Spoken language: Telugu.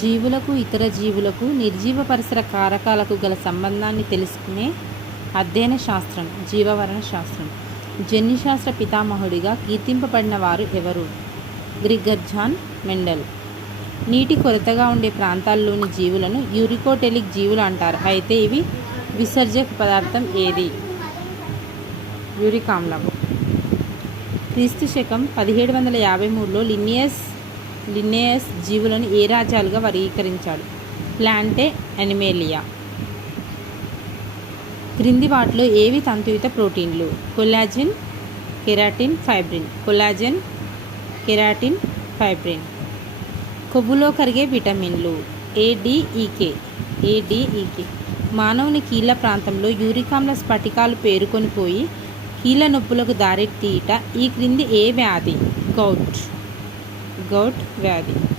జీవులకు ఇతర జీవులకు నిర్జీవ పరిసర కారకాలకు గల సంబంధాన్ని తెలుసుకునే అధ్యయన శాస్త్రం జీవవరణ శాస్త్రం. జన్యుశాస్త్ర పితామహుడిగా కీర్తింపబడిన వారు ఎవరు? Gregor Johann Mendel. నీటి కొరతగా ఉండే ప్రాంతాల్లోని జీవులను యూరికోటెలిక్ జీవులు అంటారు. అయితే ఇవి విసర్జక పదార్థం ఏది? యూరిక్ ఆమ్లం. క్రీస్తు శకం 1753లో లిన్నేయస్ జీవులను ఏ రాజ్యాలుగా వర్గీకరించాడు? ప్లాంటే, అనిమేలియా. క్రింది వాటిలో ఏవి తంతుయుత ప్రోటీన్లు? Collagen, keratin, fibrin. Collagen, keratin, fibrin. కొవ్వులో కరిగే విటమిన్లు. ఏడీఈకే. మానవుని కీళ్ళ ప్రాంతంలో యూరిక్ ఆమ్ల స్ఫటికాలు పేరుకొని పోయి కీళ్ళ నొప్పులకు దారితీయుట ఈ క్రింది ఏ వ్యాధి? గౌట్ వ్యాధి.